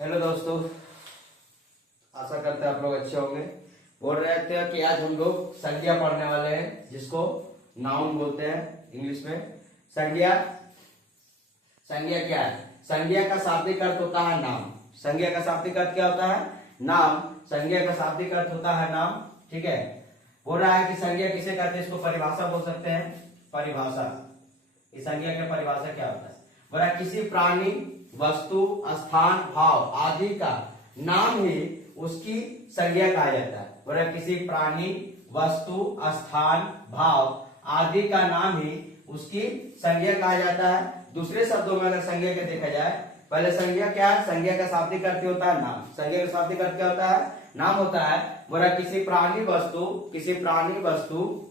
Hello दोस्तों, आशा करते हैं आप लोग अच्छे होंगे। बोल रहे थे कि आज हम लोग संज्ञा पढ़ने वाले हैं, जिसको नाउन बोलते हैं इंग्लिश में। संज्ञा संज्ञा क्या है? संज्ञा का शाब्दिक अर्थ होता है नाम। संज्ञा का शाब्दिक अर्थ क्या होता है? नाम। संज्ञा का शाब्दिक अर्थ होता है नाम। ठीक है। बोल रहा है कि संज्ञा किसे कहते हैं? इसको परिभाषा बोल सकते हैं। परिभाषा, इस संज्ञा की परिभाषा क्या होता है? बोला किसी प्राणी, वस्तु, स्थान, भाव आदि का नाम ही उसकी संज्ञा कहा जाता है। बोला किसी प्राणी, वस्तु, स्थान, भाव आदि का नाम ही उसकी संज्ञा कहा जाता है। दूसरे शब्दों में अगर संज्ञा के देखा जाए, पहले संज्ञा क्या है? संज्ञा का शाब्दिक अर्थ होता है नाम। संज्ञा का शाब्दिक अर्थ क्या होता है? नाम होता है। बोला किसी प्राणी, वस्तु,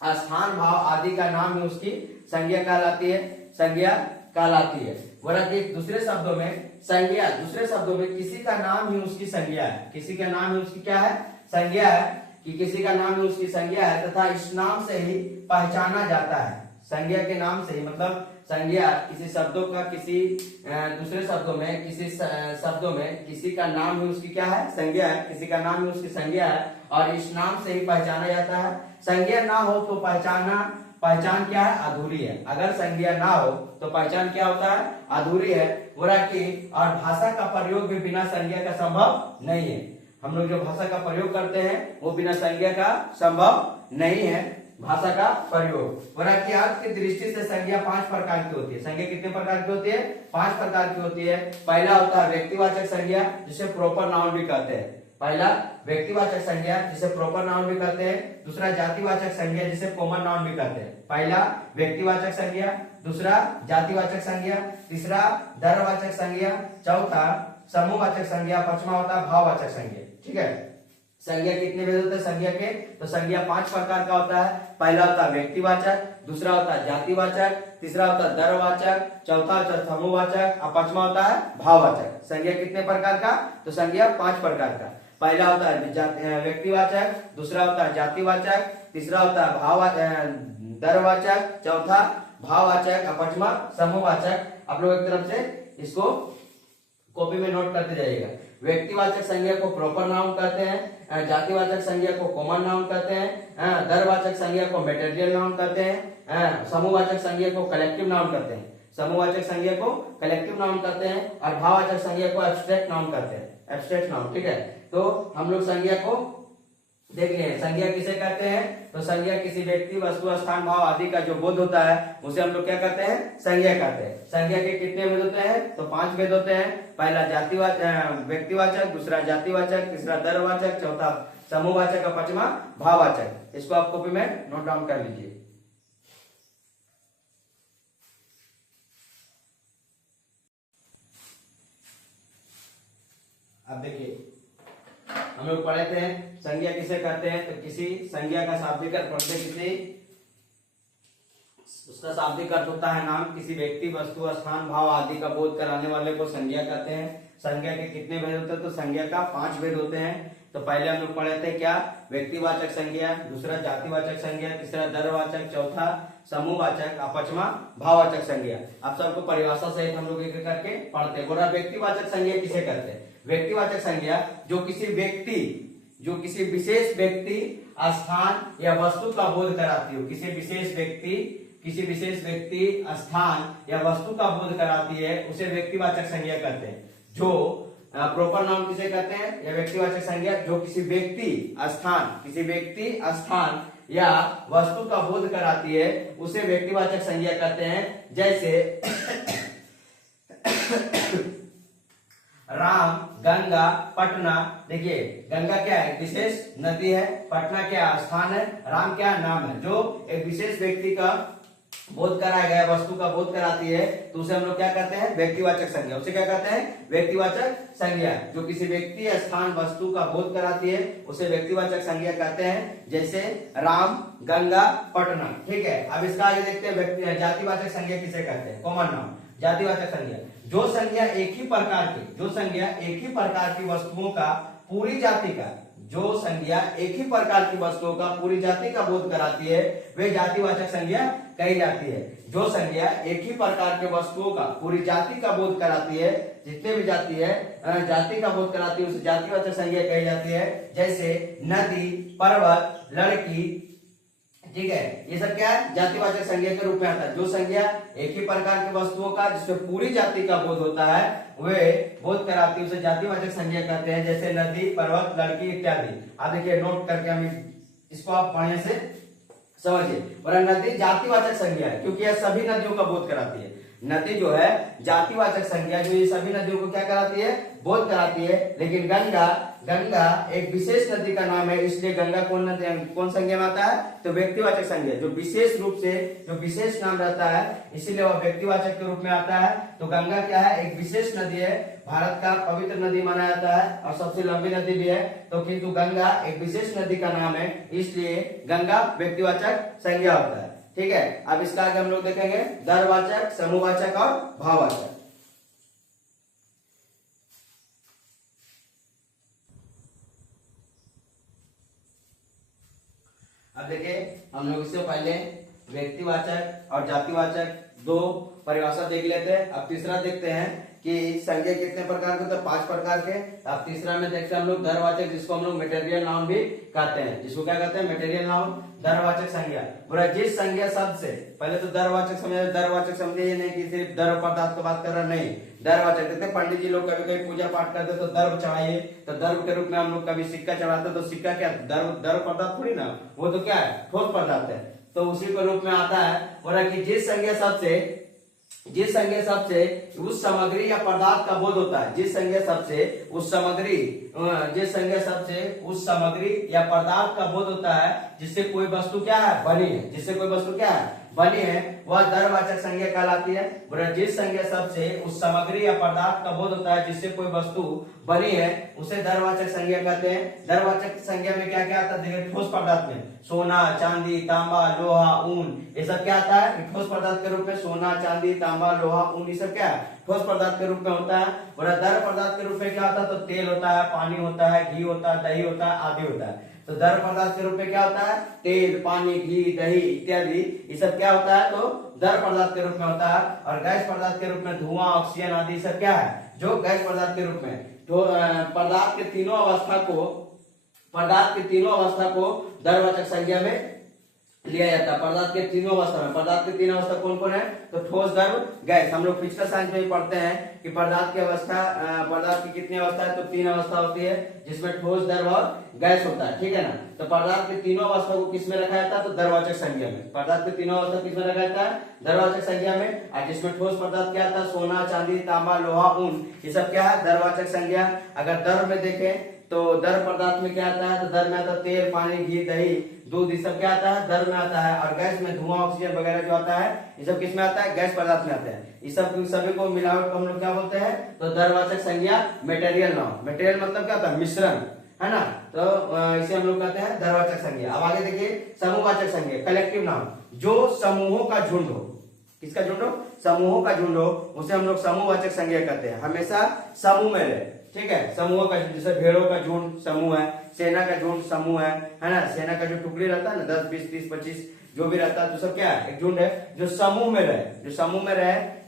स्थान, भाव आदि का नाम ही उसकी संज्ञा कहलाती है। संज्ञा कहलाती है। बोला कि दूसरे शब्दों में संज्ञा, दूसरे शब्दों में किसी का नाम ही उसकी संज्ञा है। किसी का नाम ही उसकी क्या है? संज्ञा है। कि किसी का नाम ही उसकी संज्ञा है तथा इस नाम से ही पहचाना जाता है। संज्ञा के नाम से ही, मतलब संज्ञा किसी शब्दों का किसी दूसरे शब्दों में, किसी शब्दों में किसी का नाम ही उसकी क्या है? संज्ञा है। किसी का नाम ही उसकी संज्ञा है और इस नाम से ही पहचाना जाता है। संज्ञा ना हो तो पहचान क्या है? अधूरी है। अगर संज्ञा ना हो तो पहचान क्या होता है? अधूरी है। बोला कि और भाषा का प्रयोग भी बिना संज्ञा का संभव नहीं है। हम लोग जो भाषा का प्रयोग करते हैं वो बिना संज्ञा का संभव नहीं है। भाषा का प्रयोग। बोला कि अर्थ की दृष्टि से संज्ञा 5 प्रकार की होती है। संज्ञा कितने प्रकार की होती है? 5 प्रकार की होती है। पहला होता है व्यक्तिवाचक संज्ञा, जिसे प्रॉपर नाउन भी कहते हैं। पहला व्यक्तिवाचक संज्ञा, जिसे प्रॉपर नाउन भी कहते हैं। दूसरा जातिवाचक संज्ञा, जिसे कॉमन नाउन भी कहते हैं। पहला व्यक्तिवाचक संज्ञा, दूसरा जातिवाचक संज्ञा, तीसरा दरवाचक संज्ञा, चौथा समूहवाचक संज्ञा, पांचवा होता है भाववाचक संज्ञा। ठीक है। संज्ञा कितने भेद होते हैं संज्ञा के? तो संज्ञा 5 प्रकार का होता है। पहला होता है व्यक्तिवाचक, दूसरा होता है जातिवाचक, तीसरा होता है दरवाचक, चौथा होता है समूहवाचक और पांचवा होता है भाववाचक। संज्ञा कितने प्रकार का? तो संज्ञा 5 प्रकार का। पहला होता है व्यक्तिवाचक, दूसरा होता है जातिवाचक, तीसरा होता है दरवाचक, चौथा भाववाचक और पांचवा समूहवाचक। आप लोग एक तरफ से इसको कॉपी में नोट करते जाइएगा। व्यक्तिवाचक संज्ञा को प्रॉपर नाउन कहते हैं, जातिवाचक संज्ञा को कॉमन नाउन कहते हैं, दरवाचक संज्ञा को मटेरियल नाउन कहते हैं, समूहवाचक संज्ञा को कलेक्टिव नाउन कहते हैं। समूहवाचक संज्ञा को कलेक्टिव नाउन कहते हैं और भाववाचक संज्ञा को एब्स्ट्रैक्ट नाउन कहते हैं। Abstract noun. ठीक है। तो हम लोग संज्ञा को देख लिए। संज्ञा किसे कहते हैं? तो संज्ञा किसी व्यक्ति, वस्तु, स्थान, भाव आदि का जो बोध होता है उसे हम लोग क्या कहते हैं? संज्ञा कहते हैं। संज्ञा के कितने भेद होते हैं? तो 5 भेद होते हैं। पहला व्यक्तिवाचक, दूसरा जातिवाचक, तीसरा दरवाचक, चौथा समूहवाचक और पांचवा भाववाचक। इसको आप कॉपी में नोट डाउन कर लीजिए। अब देखिए, हम लोग पढ़े थे संज्ञा किसे कहते हैं। तो किसी संज्ञा का शाब्दिक अर्थ पढ़ते, किसी उसका शाब्दिक अर्थ होता है नाम। किसी व्यक्ति, वस्तु, स्थान, भाव आदि का बोध कराने वाले को संज्ञा कहते हैं। संज्ञा के कितने भेद होते हैं? तो संज्ञा का 5 भेद होते हैं। तो पहले हम लोग पढ़े थे क्या? व्यक्तिवाचक संज्ञा, दूसरा जातिवाचक संज्ञा, तीसरा दरवाचक, चौथा समूहवाचक और पांचवा भाववाचक संज्ञा। आप सबको परिभाषा सहित हम लोग एक करके पढ़ते हैं। बोला व्यक्तिवाचक संज्ञा किसे कहते हैं? व्यक्तिवाचक संज्ञा जो किसी विशेष व्यक्ति, स्थान या वस्तु का बोध कराती हो। किसी विशेष व्यक्ति, स्थान या वस्तु का बोध कराती है उसे व्यक्तिवाचक संज्ञा कहते हैं। जो प्रॉपर नाउन किसे कहते हैं? या व्यक्तिवाचक संज्ञा जो किसी व्यक्ति, स्थान या वस्तु का बोध कराती है उसे व्यक्तिवाचक संज्ञा कहते हैं। जैसे राम, गंगा, पटना। देखिए, गंगा क्या है? विशेष नदी है। पटना क्या स्थान है? राम क्या नाम है? जो एक विशेष व्यक्ति का बोध कराया गया, वस्तु का बोध कराती है तो उसे हम लोग क्या कहते हैं? व्यक्तिवाचक संज्ञा। उसे क्या कहते हैं? व्यक्तिवाचक संज्ञा। जो किसी व्यक्ति, स्थान, वस्तु का बोध कराती है उसे व्यक्तिवाचक संज्ञा कहते हैं। जैसे राम, गंगा, पटना। ठीक है। अब इसका आगे देखते हैं जातिवाचक संज्ञा किसे कहते हैं? Common noun. जातिवाचक संज्ञा जो संज्ञा एक ही प्रकार की वस्तुओं का पूरी जाति का, पूरी जाति का बोध कराती है वे जातिवाचक संज्ञा कही जाती है। जो संज्ञा एक ही प्रकार के वस्तुओं का पूरी जाति का बोध कराती है, जितने भी जाति है जाति का बोध कराती है, उसे जातिवाचक संज्ञा कही जाती है। जैसे नदी, पर्वत, लड़की, ठीक है, ये सब क्या है, जातिवाचक संज्ञा के रूप में आता है। जो संज्ञा एक ही प्रकार के वस्तुओं का जिसमें पूरी जाति का बोध होता है वे बोध कराती है, उसे जातिवाचक संज्ञा कहते हैं। जैसे नदी, पर्वत, लड़की इत्यादि। आप देखिए नोट करके हम इसको आप बढ़िया से समझिए। और नदी जातिवाचक संज्ञा है क्योंकि यह सभी नदियों का बोध कराती है। नदी जो है जातिवाचक संज्ञा, जो ये सभी नदियों को क्या कराती है, बोध कराती है। लेकिन गंगा, गंगा एक विशेष नदी का नाम है, इसलिए गंगा कौन संज्ञा में आता है, तो व्यक्तिवाचक संज्ञा। जो विशेष रूप से जो विशेष नाम रहता है इसीलिए वह व्यक्तिवाचक के रूप में आता है। तो गंगा क्या है, एक विशेष नदी है, भारत का पवित्र नदी माना जाता है और सबसे लंबी नदी भी है। तो किंतु गंगा एक विशेष नदी का नाम है, इसलिए गंगा व्यक्तिवाचक संज्ञा होता है। ठीक है, अब इसका आगे हम लोग देखेंगे दरवाचक, समूहवाचक और भाववाचक। अब देखिए हम लोग इससे पहले व्यक्तिवाचक और जातिवाचक दो परिभाषा देख लेते हैं। अब तीसरा देखते हैं कि संज्ञा कितने प्रकार के होते हैं, 5 प्रकार के। अब तीसरा में देखते हैं हम लोग दरवाचक, जिसको हम लोग मटेरियल नाउन भी कहते हैं। जिसको क्या कहते हैं, मटेरियल नाउन, दरवाचक संज्ञा। बोला जिस संज्ञा शब्द से, पहले तो दरवाचक समझे, दरवाचक समझे ये नहीं कि सिर्फ दर्व पदार्थ की बात कर रहा, नहीं, दरवाचक। देखते पंडित जी लोग कभी कभी पूजा पाठ करते तो दर्व चढ़ाइए, तो दर्व के रूप में हम लोग कभी सिक्का चढ़ाते तो सिक्का क्या, दर्व पदार्थ थोड़ी ना, वो तो क्या है, ठोस पदार्थ है, तो उसी के रूप में आता है। बोला कि जिस संज्ञा शब्द से उस सामग्री या पदार्थ का बोध होता है, जिस संज्ञा शब्द से उस सामग्री या पदार्थ का बोध होता है जिससे कोई वस्तु क्या है, बनी है, जिससे कोई वस्तु क्या है, बनी है, वह दरवाचक संज्ञा कहलाती है। बोला जिस संज्ञा शब्द से उस सामग्री या पदार्थ का बोध होता है जिससे कोई वस्तु बनी है उसे दरवाचक संज्ञा कहते हैं। दरवाचक संज्ञा में क्या क्या आता है, देखिए ठोस पदार्थ में सोना, चांदी, तांबा, लोहा, ऊन, ये सब क्या आता है, ठोस पदार्थ के रूप में सोना, चांदी, तांबा, लोहा, ऊन, ये सब क्या है, ठोस पदार्थ के रूप में होता है। और दर पदार्थ के रूप में क्या होता है, तो तेल होता है, पानी होता है, घी होता है, दही होता है, आदि होता है। तो दर पदार्थ के रूप में क्या होता है, तेल, पानी, घी, दही इत्यादि, ये सब क्या होता है, तो दर पदार्थ के रूप में होता है। और गैस पदार्थ के रूप में धुआं, ऑक्सीजन आदि सब क्या है, जो गैस पदार्थ के रूप में। तो पदार्थ के तीनों अवस्था को दरवाचक संज्ञा में लिया जाता है। पदार्थ के तीन अवस्था कौन कौन है, तो ठोस, द्रव, गैस। हम लोग फिजिकल साइंस में पढ़ते हैं कि पदार्थ की कितनी अवस्था है, तो 3 अवस्था होती है, जिसमें ठोस, द्रव और गैस होता है। ठीक है ना। तो पदार्थ के तीनों अवस्था को किस में रखा जाता है, तो दरवाचक संज्ञा में। पदार्थ के तीनों अवस्था किस में रखा जाता है, दरवाचक संज्ञा में। और जिसमें ठोस पदार्थ क्या आता है, सोना, चांदी, तांबा, लोहा, ऊन, ये सब क्या है, दरवाचक संज्ञा। अगर दर में देखें तो दर पदार्थ में क्या आता है, तो दर में आता है तेल, पानी, घी, दही, दूध, ये सब क्या आता है, दर में आता है। और गैस में धुआं, ऑक्सीजन वगैरह जो आता है, ये सब किस में आता है, गैस पदार्थ में आता है। ये सब सभी को मिलावट को हम लोग क्या बोलते हैं, तो दरवाचक संज्ञा, मटेरियल नाउन। मटेरियल मतलब क्या होता है, मिश्रण, है ना। तो इसे हम लोग कहते हैं दरवाचक संज्ञा। अब आगे देखिए समूहवाचक संज्ञा, कलेक्टिव नाउन। जो समूहों का झुंड हो, किसका झुंड हो, समूहों का झुंड हो, उसे हम लोग समूहवाचक संज्ञा कहते हैं। हमेशा समूह में रहे, ठीक है। समूह का, जैसे भेड़ों का झुंड समूह है, सेना का झुंड समूह है ना। सेना का जो टुकड़ी रहता है ना, 10, 20, 30, 25 जो भी रहता है, तो सब क्या है, एक झुंड है जो समूह में रहे।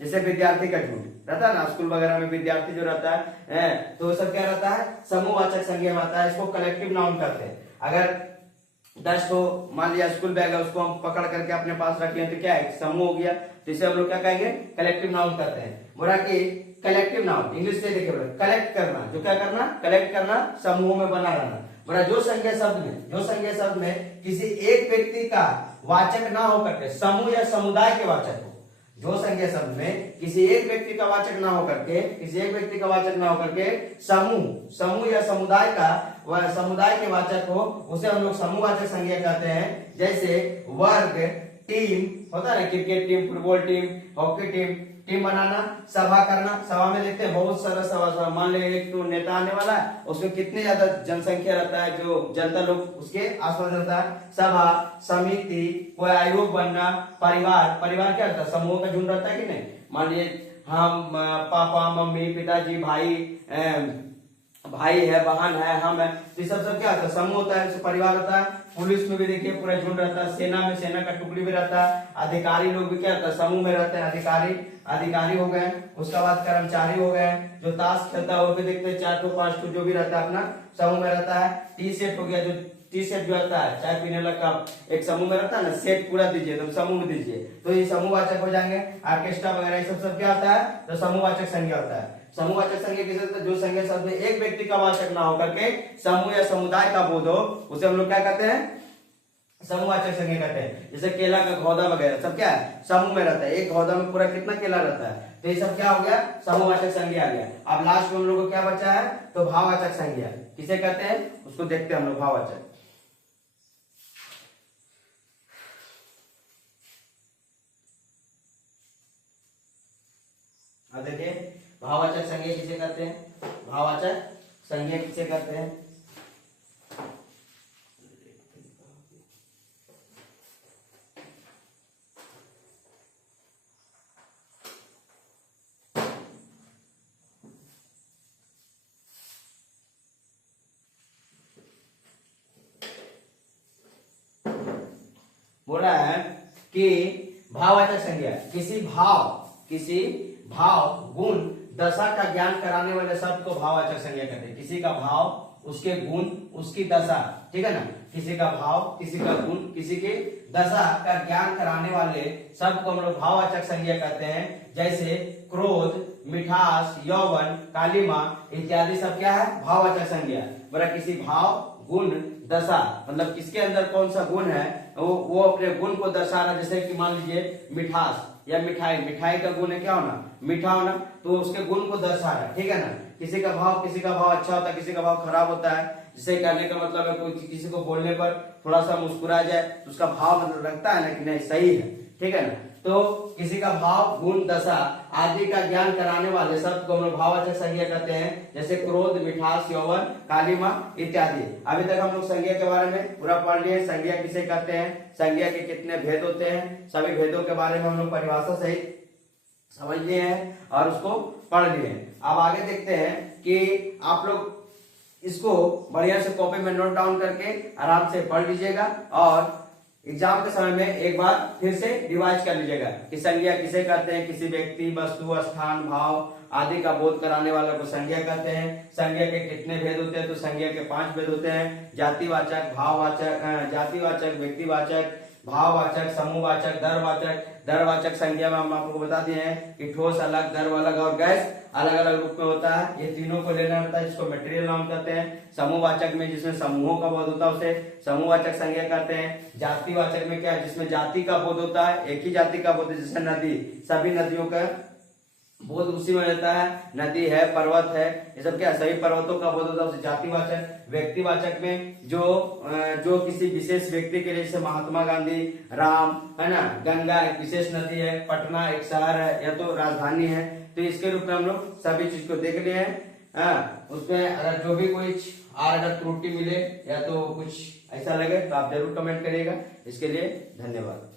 जैसे विद्यार्थी का झुंड रहता है ना, स्कूल वगैरह में विद्यार्थी जो रहता है, तो सब क्या रहता है, समूहवाचक संज्ञा में आता है। इसको कलेक्टिव नाउन कहते हैं। अगर 10 को मान लिया स्कूल बैग है, उसको हम पकड़ करके अपने पास रख लिया तो क्या है, समूह हो गया। तो इसे हम लोग क्या कहेंगे, कलेक्टिव नाउन कहते हैं। बोला कि कलेक्टिव नाउन इंग्लिश से देखिए, कलेक्ट करना, जो क्या करना, कलेक्ट करना, समूह में बना रहना। बोला जो संज्ञा शब्द में किसी एक व्यक्ति का वाचक ना हो करके समूह या समुदाय के वाचक हो। जो संज्ञा शब्द में किसी एक व्यक्ति का वाचक ना हो करके समूह या समुदाय के वाचक हो, उसे हम लोग समूहवाचक संज्ञा कहते हैं। जैसे वर्ग, टीम होता है ना, cricket team, football team, hockey team बनाना, सभा करना। सभा में देखते हैं बहुत सारा सभा, मान ले एक तो नेता आने वाला है, उसमें कितने ज्यादा जनसंख्या रहता है, जो जनता लोग उसके आसपास रहता है। सभा, समिति, कोई आयोग बनना, परिवार क्या रहता है, समूह का झुंड रहता है कि नहीं। मान लीजिए हम, पापा, मम्मी, पिताजी, भाई है, बहन है, हम है, तो सब क्या होता है, समूह होता है, परिवार होता है। पुलिस में भी देखिए पूरा झुंड रहता है, सेना में सेना का टुकड़ी भी रहता है, अधिकारी लोग भी क्या रहता है समूह में रहते हैं, अधिकारी हो गए। उसके बाद कर्मचारी हो गए, जो ताश खेलता है वो भी देखते हैं 4 5 जो भी रहता है अपना समूह में रहता है। टी सेट हो गया, जो टी सेट जो रहता है चाय पीने वाला कप एक समूह में रहता है ना, सेट पूरा दीजिए तो समूह में दीजिए, तो ये समूहवाचक हो जाएंगे। ऑर्केस्ट्रा वगैरह ये सब क्या होता है, तो समूहवाचक संज्ञा होता है। समूहवाचक संज्ञा किसे होता है, जो संज्ञा शब्द में एक व्यक्ति का वाचक ना होकर के समूह या समुदाय का बोध हो, उसे हम लोग क्या कहते हैं, समूहवाचक संज्ञा कहते हैं। जैसे केला का घौदा वगैरह सब क्या है, समूह में रहता है, एक घौदा में पूरा कितना केला रहता है, तो ये सब क्या हो गया, समूहवाचक संज्ञा आ गया। अब लास्ट में हम लोग को क्या बचा है, तो भाववाचक संज्ञा किसे कहते हैं, उसको देखते हैं हम लोग। भाववाचक, अब देखिए भाववाचक संज्ञा किसे कहते हैं, भाववाचक संज्ञा किसे कहते हैं। बोला है कि भाववाचक संज्ञा किसी भाव गुण दशा का ज्ञान कराने वाले शब्द को भाववाचक संज्ञा कहते हैं। किसी का भाव, उसके गुण, उसकी दशा, ठीक है ना, किसी का भाव, किसी का गुण, किसी की दशा का ज्ञान कराने वाले शब्द को हम लोग भाववाचक संज्ञा कहते हैं। जैसे क्रोध, मिठास, यौवन, कालिमा इत्यादि सब क्या है, भाववाचक संज्ञा। बोला किसी भाव, गुण, दशा मतलब किसके अंदर कौन सा गुण है, वो अपने गुण को दर्शा रहा। जैसे कि मान लीजिए मिठास या मिठाई का गुण है क्या होना, मीठा होना, तो उसके गुण को दर्शा रहा है, ठीक है ना। किसी का भाव अच्छा होता है, किसी का भाव खराब होता है। जिसे कहने का मतलब है कोई किसी को बोलने पर थोड़ा सा मुस्कुरा जाए तो उसका भाव मतलब लगता है ना कि नहीं सही है, ठीक है ना। तो किसी का भाव, गुण, दशा आदि का ज्ञान कराने वाले शब्द को हम लोग भाववाचक संज्ञा कहते हैं। जैसे क्रोध, मिठास, यौवन, कालिमा इत्यादि। अभी तक हम लोग संज्ञा के बारे में पूरा पढ़ लिए। संज्ञा किसे कहते हैं, संज्ञा के कितने भेद होते हैं, सभी भेदों के बारे में हम लोग परिभाषा सहित समझ लिए हैं और उसको पढ़ लिए हैं। अब आगे देखते हैं कि आप लोग इसको बढ़िया से कॉपी में नोट डाउन करके आराम से पढ़ लीजिएगा और एग्जाम के समय में एक बार फिर से रिवाइज कर लीजिएगा कि संज्ञा किसे कहते हैं। किसी व्यक्ति, वस्तु, स्थान, भाव आदि का बोध कराने वाला को संज्ञा कहते हैं। संज्ञा के कितने भेद होते हैं, तो संज्ञा के 5 भेद होते हैं। जातिवाचक, जातिवाचक, व्यक्तिवाचक, भाववाचक, समूहवाचक, दरवाचक संज्ञा में हम आपको बता दिए हैं कि ठोस अलग, द्रव अलग और गैस अलग अलग रूप में होता है। ये तीनों को लेना होता है, जिसको मटेरियल नाउन कहते हैं। समूहवाचक में जिसमें समूहों का बोध होता है उसे समूहवाचक संज्ञा कहते हैं। जातिवाचक में क्या है, जिसमें जाति का बोध होता है, एक ही जाति का बोध, जैसे नदी, सभी नदियों का बोध उसी में रहता है। नदी है, पर्वत है, ये सब क्या सभी पर्वतों का बोध होता है, उसे जातिवाचक। व्यक्तिवाचक में जो किसी विशेष व्यक्ति के लिए, जैसे महात्मा गांधी, राम, है ना, गंगा एक विशेष नदी है, पटना एक शहर है या तो राजधानी है, तो इसके रूप में हम लोग सभी चीज को देख लिए हैं। उसमें अगर जो भी कोई अगर त्रुटि मिले या तो कुछ ऐसा लगे तो आप जरूर कमेंट करिएगा। इसके लिए धन्यवाद।